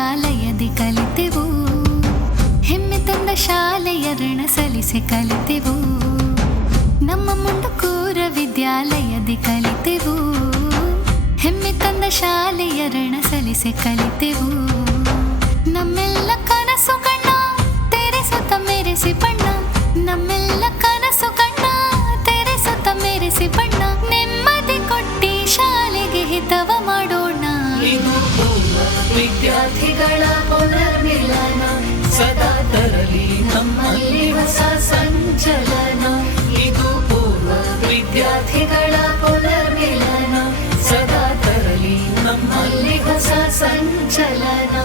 ವಿದ್ಯಾಲಯದಿ ಕಲಿತೆವು. ಹೆಮ್ಮೆ ತಂದ ಶಾಲೆಯ ಋಣ ಸಲ್ಲಿಸಿ ಕಲಿತೆವು. ನಮ್ಮ ಮುಂಡಕೂರ ವಿದ್ಯಾಲಯದಿ ಕಲಿತೆವು. ಹೆಮ್ಮೆ ತಂದ ಶಾಲೆಯ ಋಣ ಸಲ್ಲಿಸಿ ಕಲಿತೆವು. ನಮ್ಮೆಲ್ಲ ಕನಸು ಕಣ್ಣ ತೆರೆಸುತ್ತ ಮೆರೆಸಿ ಬಣ್ಣ. ನಮ್ಮೆಲ್ಲ ಕನಸು ಕಣ್ಣ ತೆರೆಸುತ್ತ ಮೆರೆಸಿ ಬಣ್ಣ. ನೆಮ್ಮದಿ ಕೊಟ್ಟಿ ಶಾಲೆಗೆ ಹಿತವ ಮಾಡೋಣ. ಇದು ಪೂರ್ವ ವಿದ್ಯಾರ್ಥಿಗಳ ಪುನರ್ಮಿಲನ, ಸದಾ ತರಲಿ ನಮ್ಮಲ್ಲಿ ಹೊಸ ಸಂಚಲನ. ಇದು ಪೂರ್ವ ವಿದ್ಯಾರ್ಥಿಗಳ ಪುನರ್ಮಿಲನ, ಸದಾ ತರಲಿ ನಮ್ಮಲ್ಲಿ ಹೊಸ ಸಂಚಲನ.